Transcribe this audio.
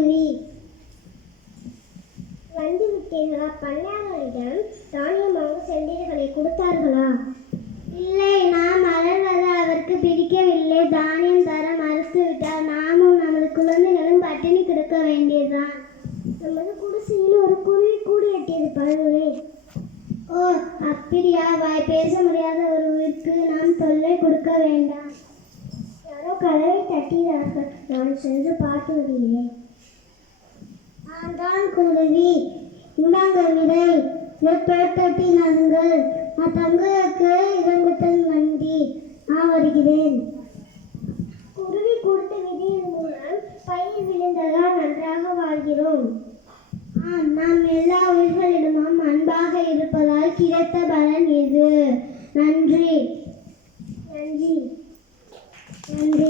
குருவி. வந்து விட்டீர்களா? பண்ணையாளரிடம் தானியம் வாங்க சென்றீர்களை கொடுத்தார்களா? இல்லை, நாம் மலர்வது அவருக்கு பிடிக்கவில்லை. தானியம் தர மறுத்து விட்டார். நாமும் நமது குழந்தைகளும் பட்டினி கிடக்க வேண்டியதுதான். நமது குடிசையில் ஒரு குருவி கூடி எட்டியது பழுவே. ஓ, அப்படியா? வாய் பேச முடியாத ஒருவருக்கு நாம் தொல்லை கொடுக்க வேண்டாம். யாரோ கதவை தட்டினார்கள். நான் சென்று பார்த்து வருகிறேன். ஆண்டான் குருவி, இந்தாங்க விடை, தட்டி நடுங்கள். நான் தங்களுக்கு இறங்குத்தல் நன்றி. நான் வருகிறேன். குருவி கொடுத்த விதியின் மூலம் பயிர் விழுந்ததால் நன்றாக வாழ்கிறோம். நாம் எல்லா உயிர்களிடமும் அன்பாக இருப்பதால் கிடைத்த பலன் இது. நன்றி. நன்றி. நன்றி.